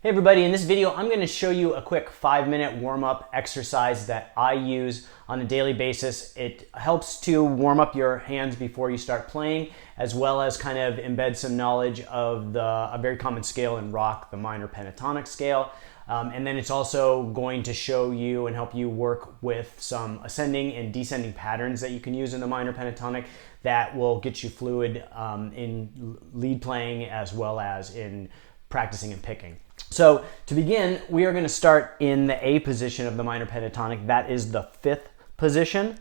Hey everybody, in this video I'm going to show you a quick 5-minute warm-up exercise that I use on a daily basis. It helps to warm up your hands before you start playing, as well as kind of embed some knowledge of a very common scale in rock, the minor pentatonic scale. And then it's also going to show you and help you work with some ascending and descending patterns that you can use in the minor pentatonic that will get you fluid in lead playing as well as in practicing and picking. So to begin, we are going to start in the A position of the minor pentatonic. That is the 5th position.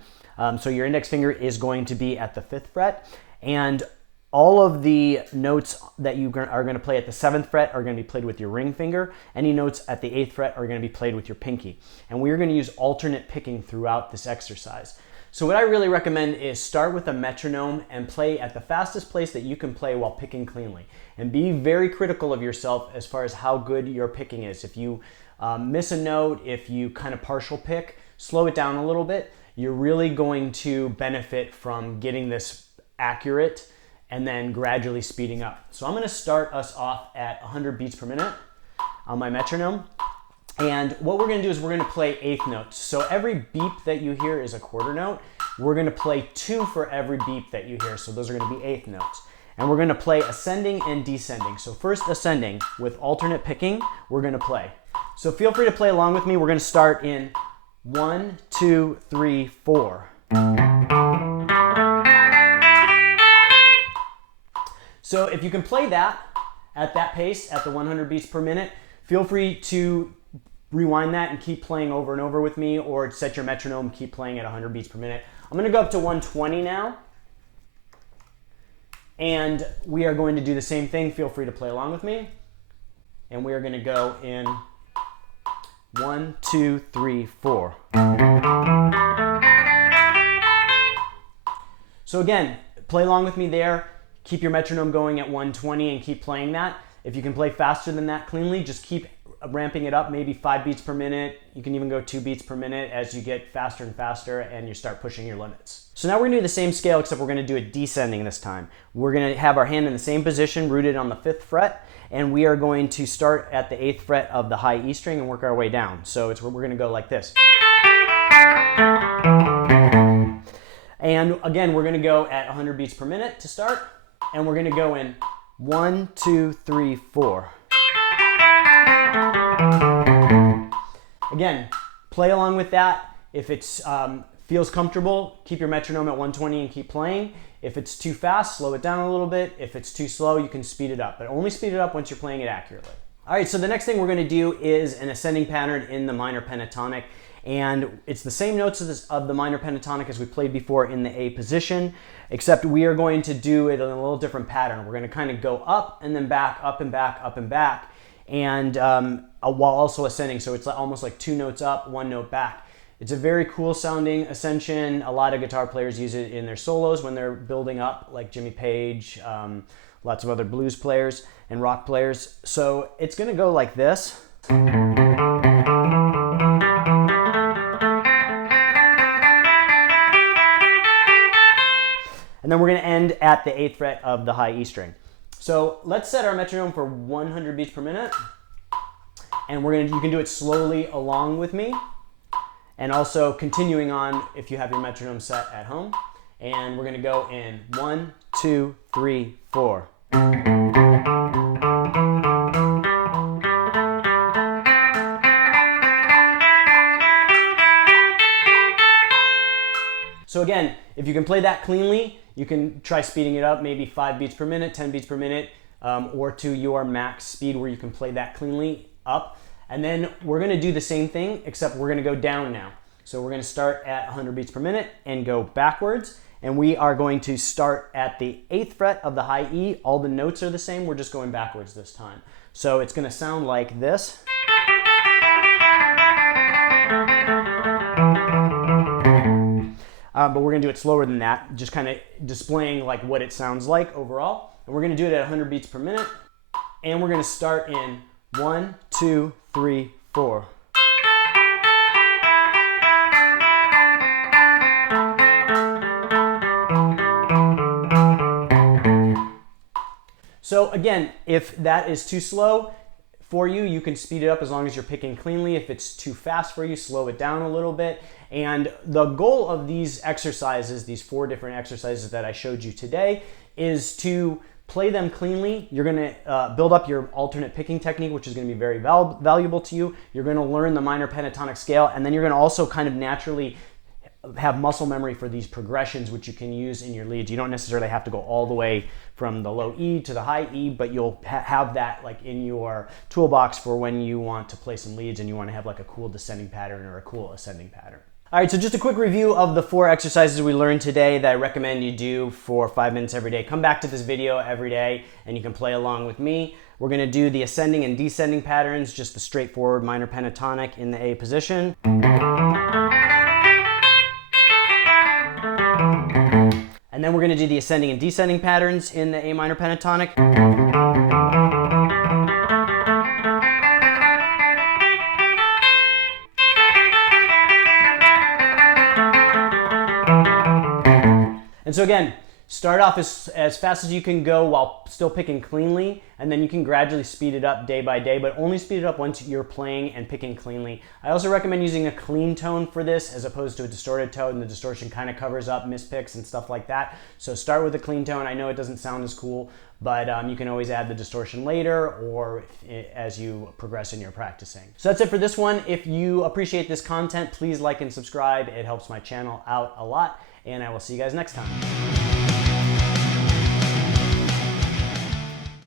So your index finger is going to be at the 5th fret, and all of the notes that you are going to play at the 7th fret are going to be played with your ring finger. Any notes at the 8th fret are going to be played with your pinky. And we are going to use alternate picking throughout this exercise. So what I really recommend is start with a metronome and play at the fastest place that you can play while picking cleanly. And be very critical of yourself as far as how good your picking is. If you miss a note, if you kind of partial pick, slow it down a little bit. You're really going to benefit from getting this accurate and then gradually speeding up. So I'm going to start us off at 100 beats per minute on my metronome. And what we're going to do is we're going to play 8th notes. So every beep that you hear is a quarter note. We're going to play 2 for every beep that you hear. So those are going to be 8th notes. And we're going to play ascending and descending. So first ascending with alternate picking, we're going to play. So feel free to play along with me. We're going to start in 1, 2, 3, 4. So if you can play that at that pace, at the 100 beats per minute, feel free to rewind that and keep playing over and over with me, or set your metronome, keep playing at 100 beats per minute. I'm going to go up to 120 now. And we are going to do the same thing. Feel free to play along with me. And we are going to go in 1, 2, 3, 4. So again, play along with me there. Keep your metronome going at 120 and keep playing that. If you can play faster than that cleanly, just keep ramping it up, maybe 5 beats per minute. You can even go 2 beats per minute as you get faster and faster and you start pushing your limits. So now we're going to do the same scale, except we're going to do it descending this time. We're going to have our hand in the same position, rooted on the 5th fret, and we are going to start at the 8th fret of the high E string and work our way down. So we're going to go like this. And again, we're going to go at 100 beats per minute to start, and we're going to go in 1, 2, 3, 4. Again, play along with that. If it feels comfortable, keep your metronome at 120 and keep playing. If it's too fast, slow it down a little bit. If it's too slow, you can speed it up, but only speed it up once you're playing it accurately. All right, so the next thing we're going to do is an ascending pattern in the minor pentatonic, and it's the same notes of the minor pentatonic as we played before in the A position, except we are going to do it in a little different pattern. We're going to kind of go up and then back, up and back, up and back, and while also ascending. So it's almost like 2 notes up, 1 note back. It's a very cool sounding ascension. A lot of guitar players use it in their solos when they're building up, like Jimmy Page, lots of other blues players and rock players. So it's going to go like this. And then we're going to end at the 8th fret of the high E string. So let's set our metronome for 100 beats per minute. And you can do it slowly along with me. And also continuing on if you have your metronome set at home. And we're going to go in 1, 2, 3, 4. So again, if you can play that cleanly, you can try speeding it up, maybe 5 beats per minute, 10 beats per minute, or to your max speed where you can play that cleanly up. And then we're going to do the same thing, except we're going to go down now. So we're going to start at 100 beats per minute and go backwards. And we are going to start at the 8th fret of the high E. All the notes are the same. We're just going backwards this time. So it's going to sound like this. But we're going to do it slower than that, just kind of displaying like what it sounds like overall. And we're going to do it at 100 beats per minute. And we're going to start in 1, 2, 3, 4. So again, if that is too slow, for you. You can speed it up as long as you're picking cleanly. If it's too fast for you, slow it down a little bit. And the goal of these exercises, these 4 different exercises that I showed you today, is to play them cleanly. You're going to build up your alternate picking technique, which is going to be very valuable to you. You're going to learn the minor pentatonic scale, and then you're going to also kind of naturally have muscle memory for these progressions, which you can use in your leads. You don't necessarily have to go all the way from the low E to the high E, but you'll have that like in your toolbox for when you want to play some leads and you want to have like a cool descending pattern or a cool ascending pattern. All right, so just a quick review of the 4 exercises we learned today that I recommend you do for 5 minutes every day. Come back to this video every day and you can play along with me. We're gonna do the ascending and descending patterns, just the straightforward minor pentatonic in the A position. And then we're going to do the ascending and descending patterns in the A minor pentatonic. And so again, start off as fast as you can go while still picking cleanly, and then you can gradually speed it up day by day, but only speed it up once you're playing and picking cleanly. I also recommend using a clean tone for this as opposed to a distorted tone, and the distortion kind of covers up mispicks and stuff like that. So start with a clean tone. I know it doesn't sound as cool, but you can always add the distortion later or as you progress in your practicing. So that's it for this one. If you appreciate this content, please like and subscribe. It helps my channel out a lot, and I will see you guys next time.